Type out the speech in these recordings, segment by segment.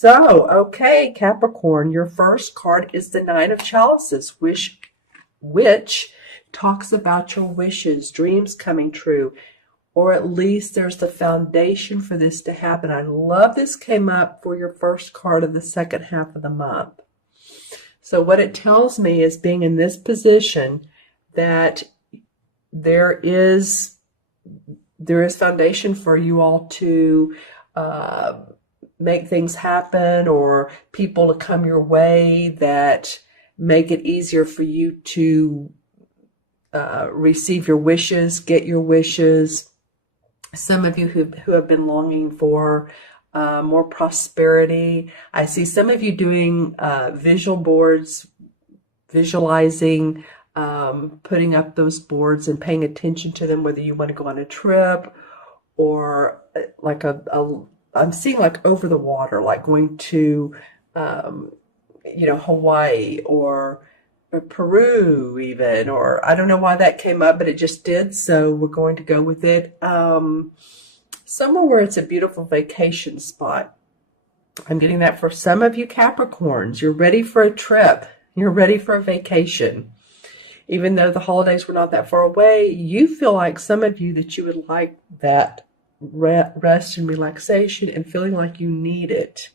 So, okay, Capricorn, your first card is the Nine of Chalices, which talks about your wishes, dreams coming true, or at least there's the foundation for this to happen. I love this came up for your first card of the second half of the month. So what it tells me is, being in this position, that there is foundation for you all to make things happen, or people to come your way that make it easier for you to receive your wishes, get your wishes. Some of you who have been longing for more prosperity. I see some of you doing visual boards, visualizing, putting up those boards and paying attention to them, whether you want to go on a trip or like I'm seeing like over the water, like going to, Hawaii or Peru even, or I don't know why that came up, but it just did. So we're going to go with it. Somewhere where it's a beautiful vacation spot. I'm getting that for some of you Capricorns. You're ready for a trip. You're ready for a vacation. Even though the holidays were not that far away, you feel like, some of you, that you would like that rest and relaxation and feeling like you need it.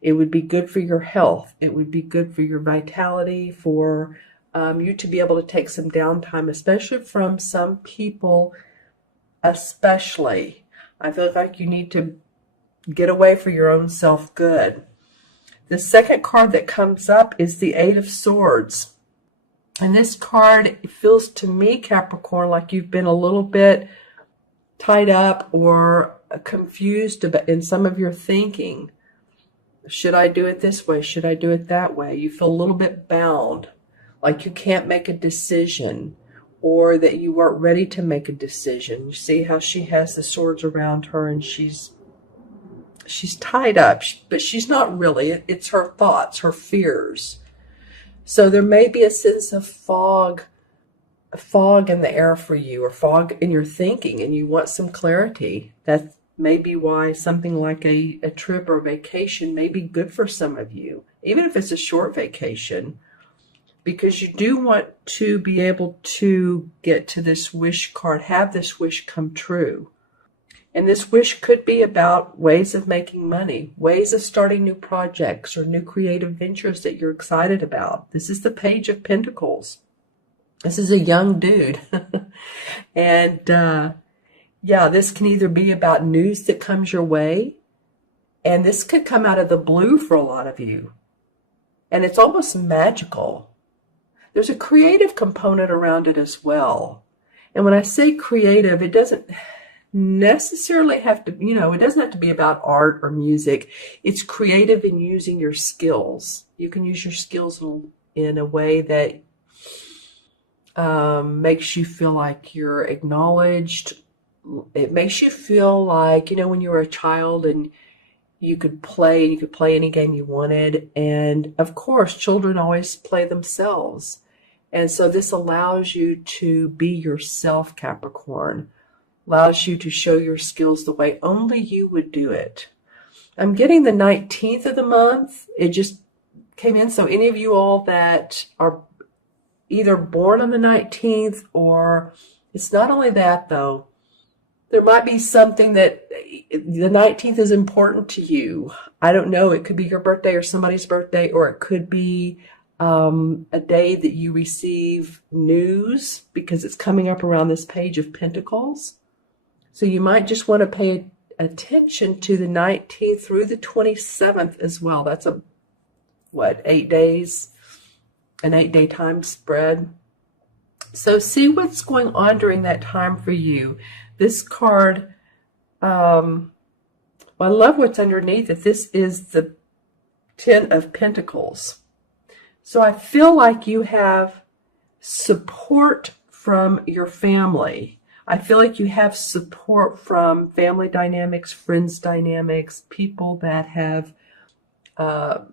It would be good for your health. It would be good for your vitality, for you to be able to take some downtime, especially from some people, especially. I feel like you need to get away for your own self-good. The second card that comes up is the Eight of Swords. And this card feels to me, Capricorn, like you've been a little bit tied up or confused in some of your thinking. Should I do it this way? Should I do it that way? You feel a little bit bound, like you can't make a decision, or that you weren't ready to make a decision. You see how she has the swords around her and she's tied up, but she's not really. It's her thoughts, her fears. So there may be a sense of fog in the air for you, or fog in your thinking, and you want some clarity. That may be why something like a trip or vacation may be good for some of you, even if it's a short vacation, because you do want to be able to get to this wish card, have this wish come true. And this wish could be about ways of making money, ways of starting new projects or new creative ventures that you're excited about. This is the Page of Pentacles. This is a young dude. And this can either be about news that comes your way, and this could come out of the blue for a lot of you. And it's almost magical. There's a creative component around it as well. And when I say creative, it doesn't necessarily have to, it doesn't have to be about art or music. It's creative in using your skills. You can use your skills in a way that makes you feel like you're acknowledged. It makes you feel like, when you were a child and you could play any game you wanted. And of course, children always play themselves. And so this allows you to be yourself, Capricorn. Allows you to show your skills the way only you would do it. I'm getting the 19th of the month. It just came in. So any of you all that are either born on the 19th, or it's not only that though, there might be something that the 19th is important to you. I don't know. It could be your birthday or somebody's birthday, or it could be a day that you receive news, because it's coming up around this Page of Pentacles. So you might just want to pay attention to the 19th through the 27th as well. That's 8 days, an 8-day time spread. So see what's going on during that time for you. This card, I love what's underneath it. This is the Ten of Pentacles. So I feel like you have support from your family. I feel like you have support from family dynamics, friends dynamics, people that have been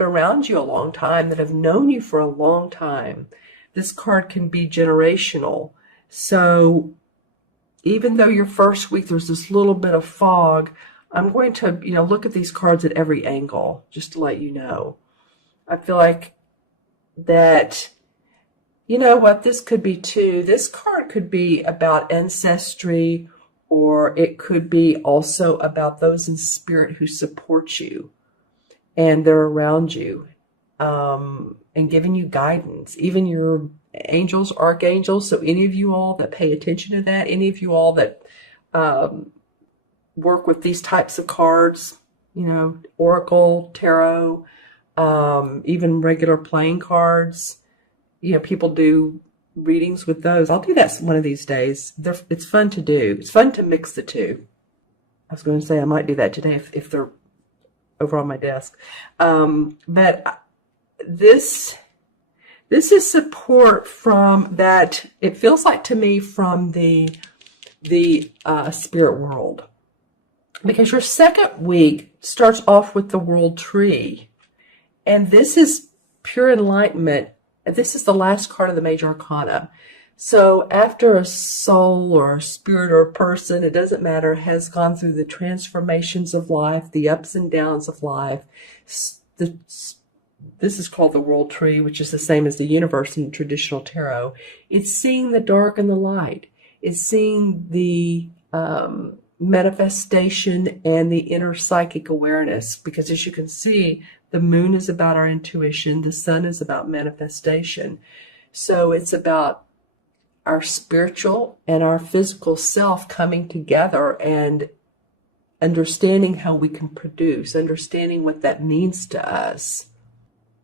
around you a long time, that have known you for a long time. This card can be generational. So even though your first week there's this little bit of fog, I'm going to, look at these cards at every angle, just to let you know. I feel like that, you know what, this could be too. This card could be about ancestry, or it could be also about those in spirit who support you and they're around you, and giving you guidance, even your angels, archangels. So any of you all that pay attention to that, any of you all that work with these types of cards, oracle, tarot, even regular playing cards, people do readings with those. I'll do that one of these days. It's fun to do. It's fun to mix the two. I was going to say I might do that today if they're over on my desk. But this is support from that. It feels like to me from the spirit world, because your second week starts off with the world tree, and this is pure enlightenment. This is the last card of the major arcana. So after a soul or a spirit or a person, it doesn't matter, has gone through the transformations of life, the ups and downs of life, this is called the world tree, which is the same as the universe in traditional tarot. It's seeing the dark and the light. It's seeing the manifestation and the inner psychic awareness, because as you can see, the moon is about our intuition. The sun is about manifestation. So it's about our spiritual and our physical self coming together and understanding how we can produce, understanding what that means to us.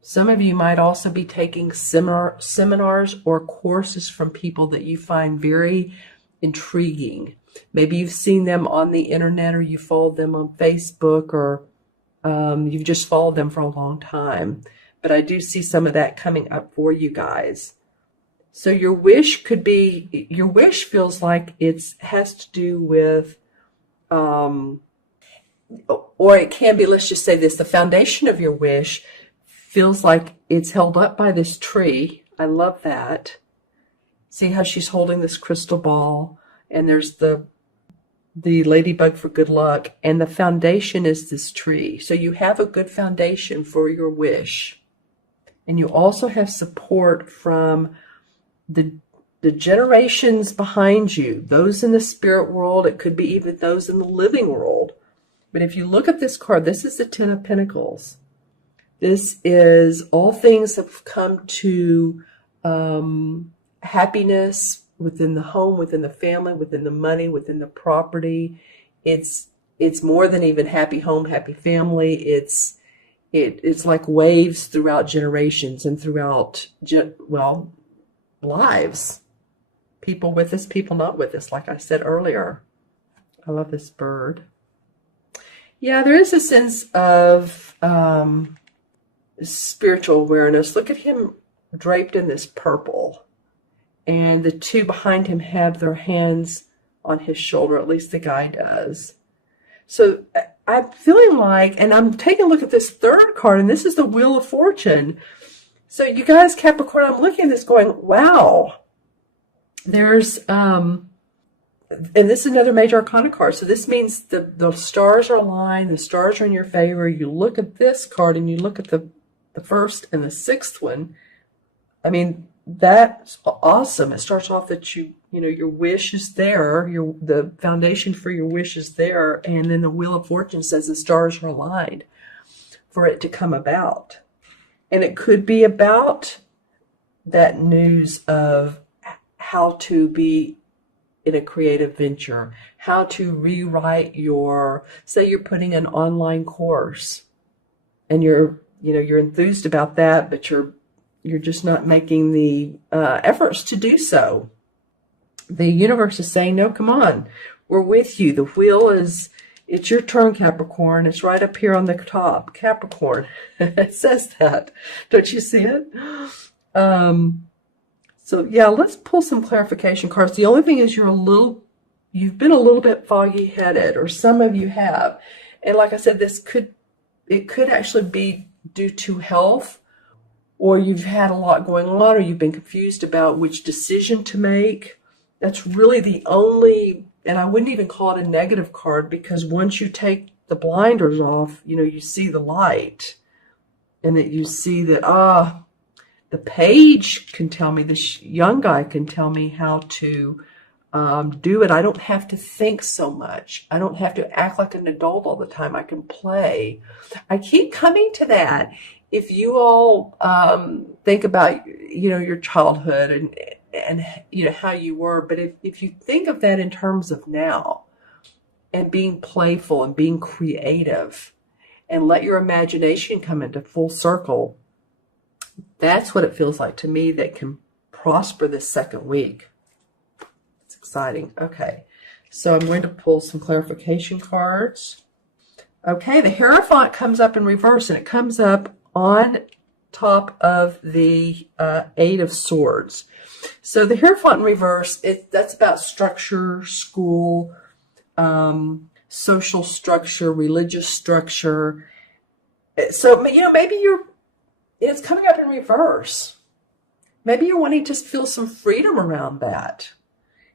Some of you might also be taking seminars or courses from people that you find very intriguing. Maybe you've seen them on the internet, or you followed them on Facebook, or you've just followed them for a long time. But I do see some of that coming up for you guys. So your wish feels like it has to do with, or it can be, let's just say this, the foundation of your wish feels like it's held up by this tree. I love that. See how she's holding this crystal ball, and there's the ladybug for good luck, and the foundation is this tree. So you have a good foundation for your wish. And you also have support from the generations behind you, those in the spirit world. It could be even those in the living world. But if you look at this card, this is the Ten of Pentacles. This is all things have come to happiness within the home, within the family, within the money, within the property. It's more than even happy home, happy family. It's like waves throughout generations and throughout, lives. People with us, people not with us, like I said earlier. I love this bird. Yeah, there is a sense of spiritual awareness. Look at him draped in this purple. And the two behind him have their hands on his shoulder, at least the guy does. So I'm feeling like, and I'm taking a look at this third card, and this is the Wheel of Fortune. So you guys, Capricorn, I'm looking at this going, wow. There's, and this is another major arcana card. So this means the stars are aligned, the stars are in your favor. You look at this card and you look at the first and the sixth one. I mean, that's awesome. It starts off that your wish is there, the foundation for your wish is there, and then the Wheel of Fortune says the stars are aligned for it to come about. And it could be about that news of how to be in a creative venture, how to rewrite say you're putting an online course and you're enthused about that, but you're just not making the efforts to do so. The universe is saying, no, come on, we're with you. The wheel it's your turn, Capricorn. It's right up here on the top, Capricorn. It says that. Don't you see it? So yeah, let's pull some clarification cards. The only thing is you've been a little bit foggy headed, or some of you have. And like I said, it could actually be due to health, or you've had a lot going on, or you've been confused about which decision to make. That's really the only, and I wouldn't even call it a negative card, because once you take the blinders off, you see the light, and that you see that, the page can tell me, this young guy can tell me how to do it. I don't have to think so much. I don't have to act like an adult all the time. I can play. I keep coming to that. If you all think about, your childhood and how you were, but if you think of that in terms of now and being playful and being creative and let your imagination come into full circle, that's what it feels like to me that can prosper this second week. It's exciting. Okay, so I'm going to pull some clarification cards. Okay, the Hierophant comes up in reverse, and it comes up on top of the Eight of Swords. So the Hierophant in reverse, that's about structure, school, social structure, religious structure. So, maybe it's coming up in reverse. Maybe you're wanting to feel some freedom around that.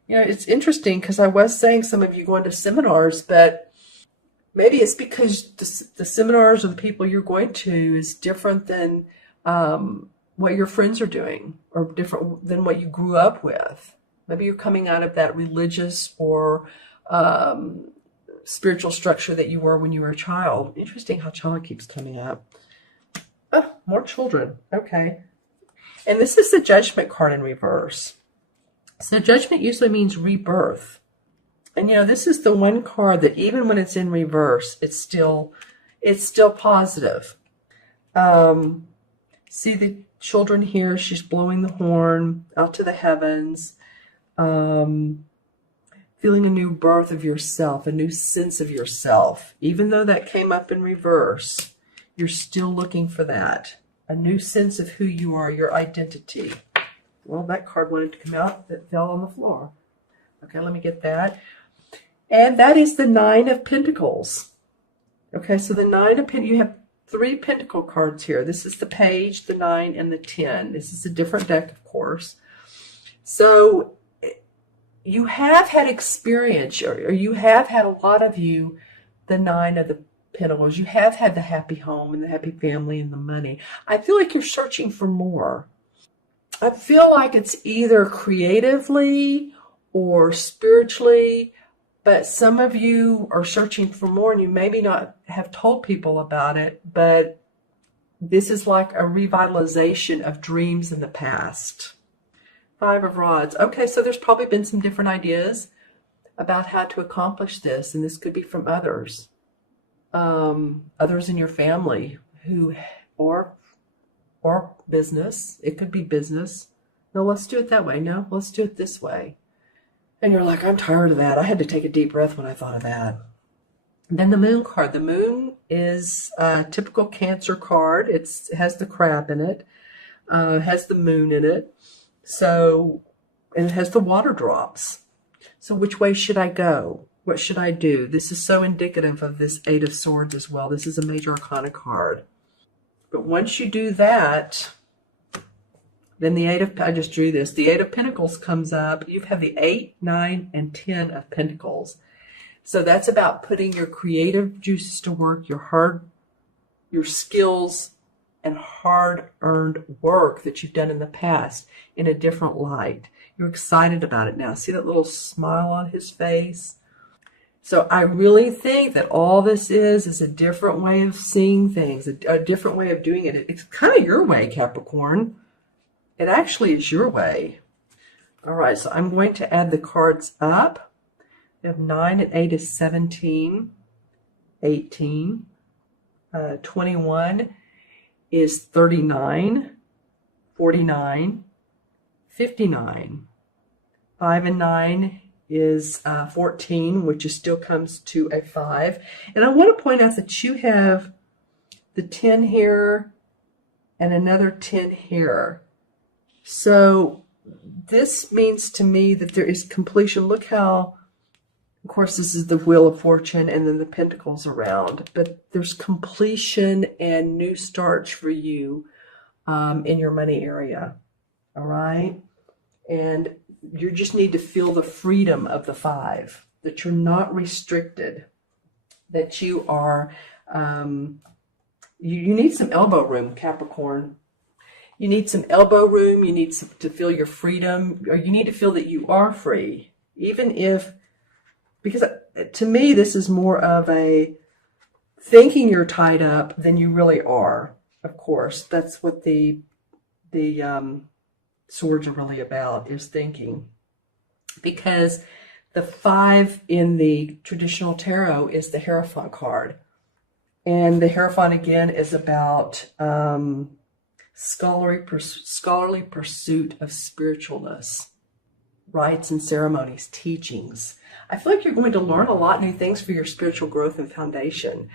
It's interesting because I was saying some of you going to seminars, but maybe it's because the seminars or the people you're going to is different than what your friends are doing, or different than what you grew up with. Maybe you're coming out of that religious or spiritual structure that you were when you were a child. Interesting how child keeps coming up. Oh, more children. Okay. And this is the Judgment card in reverse. So Judgment usually means rebirth. And this is the one card that even when it's in reverse, it's still positive. See the children here, she's blowing the horn out to the heavens, feeling a new birth of yourself, a new sense of yourself. Even though that came up in reverse, you're still looking for that. A new sense of who you are, your identity. Well, that card wanted to come out. That fell on the floor. Okay, let me get that. And that is the Nine of Pentacles. Okay, so the Nine of Pentacles, you have 3 Pentacle cards here. This is the Page, the 9, and the 10. This is a different deck, of course. So you have had experience, or you have had, a lot of you, the 9 of the Pentacles. You have had the happy home and the happy family and the money. I feel like you're searching for more. I feel like it's either creatively or spiritually, but some of you are searching for more, and you maybe not have told people about it, but this is like a revitalization of dreams in the past. 5 of Rods. Okay, so there's probably been some different ideas about how to accomplish this, and this could be from others. Others in your family or business. It could be business. No, let's do it that way. No, let's do it this way. And you're like, I'm tired of that. I had to take a deep breath when I thought of that. And then the Moon card. The Moon is a typical Cancer card. It has the crab in it. It has the moon in it. So, and it has the water drops. So which way should I go? What should I do? This is so indicative of this Eight of Swords as well. This is a major arcana card. But once you do that, then I just drew this. The 8 of Pentacles comes up. You have the 8, 9, and 10 of Pentacles. So that's about putting your creative juices to work, your skills and hard-earned work that you've done in the past in a different light. You're excited about it now. See that little smile on his face? So I really think that all this is a different way of seeing things, a different way of doing it. It's kind of your way, Capricorn. It actually is your way. All right, so I'm going to add the cards up. We have 9 and 8 is 17, 18, 21 is 39, 49, 59. 5 and 9 is 14, which still comes to a 5. And I want to point out that you have the 10 here and another 10 here. So this means to me that there is completion. Look how, of course, this is the Wheel of Fortune and then the Pentacles around, but there's completion and new starts for you in your money area. All right. And you just need to feel the freedom of the 5, that you're not restricted. that you are, you need some elbow room, Capricorn. You need some elbow room. You need to feel your freedom, or you need to feel that you are free, even if, because to me, this is more of a thinking you're tied up than you really are. Of course, that's what the swords are really about, is thinking. Because the 5 in the traditional tarot is the Hierophant card. And the Hierophant, again, is about scholarly pursuit of spiritualness, rites and ceremonies, teachings. I feel like you're going to learn a lot new things for your spiritual growth and foundation.